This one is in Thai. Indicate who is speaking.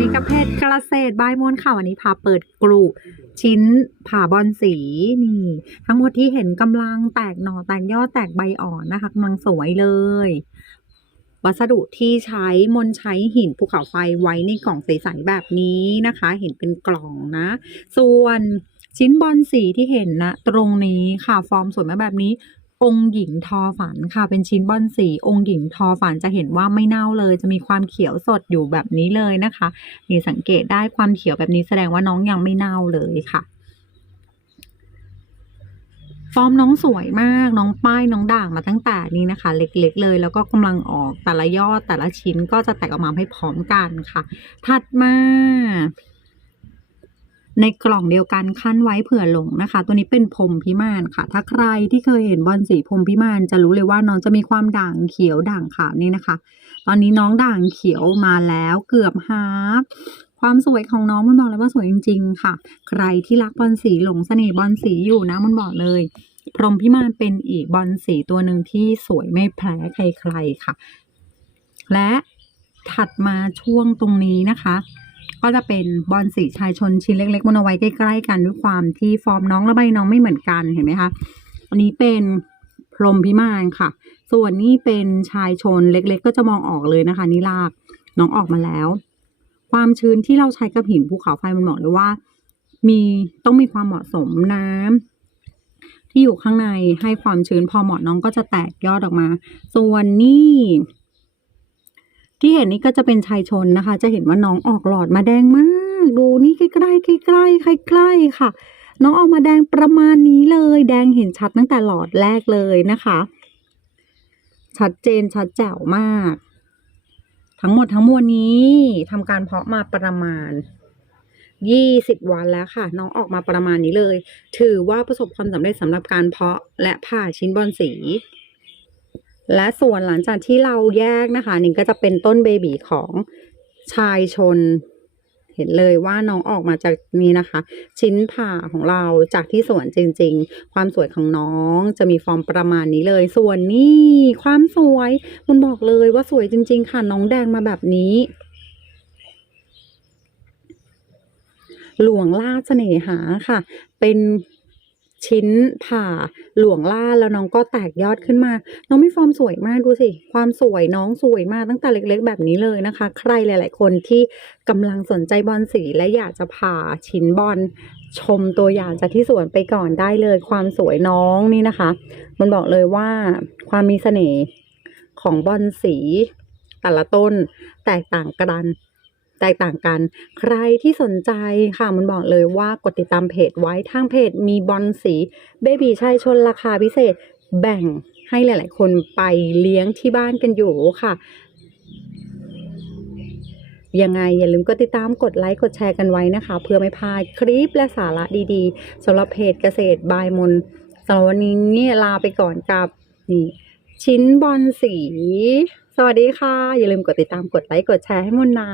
Speaker 1: ดีกับเพจเกษตรบายมนค่ะวันนี้พาเปิดกลุ่ชิ้นผ่าบอนสีนี่ ทั้งหมดที่เห็นกำลังแตกหน่อแตกยอดแตกใบอ่อนนะคะกำลังสวยเลย วัสดุที่ใช้มนใช้หินภูเขาไฟไว้ในกล่องใสๆแบบนี้นะคะ เห็นเป็นกล่องนะ ส่วนชิ้นบอลสีที่เห็นนะ ตรงนี้ค่ะฟอร์มสวยมาแบบนี้ องค์หญิงทอฝันค่ะ เป็นชิ้นบอนสี องค์หญิงทอฝันจะเห็นว่าไม่เน่าเลย จะมีความเขียวสดอยู่แบบนี้เลยนะคะนี่สังเกตได้ความเขียวแบบนี้แสดงว่าน้องยังไม่เน่าเลยค่ะฟอร์มน้องสวยมากน้องป้ายน้องด่างมาตั้งแต่นี้นะคะ เล็กๆ เลย แล้วก็กำลังออกแต่ละยอดแต่ละชิ้นก็จะแตกออกมาให้พร้อมกันค่ะ ถัดมา ในกล่องเดียวกันขั้นไว้เผื่อหลงนะคะ ตัวนี้เป็นพรมพิมานค่ะ ถ้าใครที่เคยเห็นบอลสีพรมพิมานจะรู้เลยว่าน้องจะมีความด่างเขียวด่างขาวนี่นะคะ ตอนนี้น้องด่างเขียวมาแล้วเกือบฮาร์ฟความสวยของน้องมันบอกเลยว่าสวยจริง ๆ ค่ะ ใครที่รักบอลสีหลงเสน่ห์บอลสีอยู่นะมันบอกเลยพรมพิมานเป็นอีกบอลสีตัวหนึ่งที่สวยไม่แพ้ใครๆค่ะ และถัดมาช่วงตรงนี้นะคะ ก็จะเป็นบอลสีชายชนชิ้นเล็กๆมันเอาไว้ใกล้ๆกันด้วยความที่ฟอร์มน้องและใบน้องไม่เหมือนกันเห็นไหมคะอันนี้เป็นพรมพิมานค่ะ ส่วนนี้เป็นชายชนเล็กๆ ก็จะมองออกเลยนะคะนี่ลากน้องออกมาแล้ว ความชื้นที่เราใช้กับหินภูเขาไฟมันบอกเลยว่า มีต้องมีความเหมาะสมน้ำที่อยู่ข้างในให้ความชื้นพอเหมาะน้องก็จะแตกยอดออกมา ส่วนนี่ ที่เห็นนี่ก็จะเป็นชายชนนะคะ จะเห็นว่าน้องออกหลอดมาแดงมาก ดูนี่ใกล้ๆใกล้ๆใกล้ๆค่ะ น้องออกมาแดงประมาณนี้เลย แดงเห็นชัดตั้งแต่หลอดแรกเลยนะคะ ชัดเจนชัดแจ๋วมาก ทั้งหมดทั้งมวลนี้ทำการเพาะมาประมาณยี่สิบวันแล้วค่ะ น้องออกมาประมาณนี้เลย ถือว่าประสบความสำเร็จสำหรับการเพาะและผ่าชิ้นบอลสี และส่วนหลังจากที่เราแยกนะคะนี่ก็จะเป็นต้นเบบีของชายชน เห็นเลยว่าน้องออกมาจากนี้นะคะ ชิ้นผ่าของเราจากที่สวนจริง ๆ ความสวยของน้องจะมีฟอร์มประมาณนี้เลย ส่วนนี่ความสวยมันบอกเลยว่าสวยจริง ๆ ค่ะน้องแดงมาแบบนี้หลวงล่าเสน่หาค่ะ เป็น ชิ้นผ่าหลวงล่าแล้วน้องก็แตกยอดขึ้นมา น้องมีฟอร์มสวยมากดูสิ ความสวยน้องสวยมากตั้งแต่เล็กๆ แบบนี้เลยนะคะ ใครหลาย ๆ คนที่กำลังสนใจบอลสีและอยากจะผ่าชิ้นบอลชมตัวอย่างจากที่สวนไปก่อนได้เลย ความสวยน้องนี่นะคะ มันบอกเลยว่าความมีเสน่ห์ของบอลสีแต่ละต้นแตกต่างกัน แตกต่างกัน ใครที่สนใจค่ะมันบอกเลยว่ากดติดตามเพจไว้ทางเพจมีบอลสีเบบีชายชนราคาพิเศษแบ่งให้หลาย ๆ คนไปเลี้ยงที่บ้านกันอยู่ค่ะ ยังไงอย่าลืมกดติดตามกดไลค์กดแชร์กันไว้นะคะ เพื่อไม่พลาดคลิปและสาระดีๆสำหรับเพจเกษตรบายมนสำหรับวันนี้เนี่ยลาไปก่อนกับนี่ชิ้นบอลสี สวัสดีค่ะ อย่าลืมกดติดตามกดไลค์กดแชร์ให้มนนะ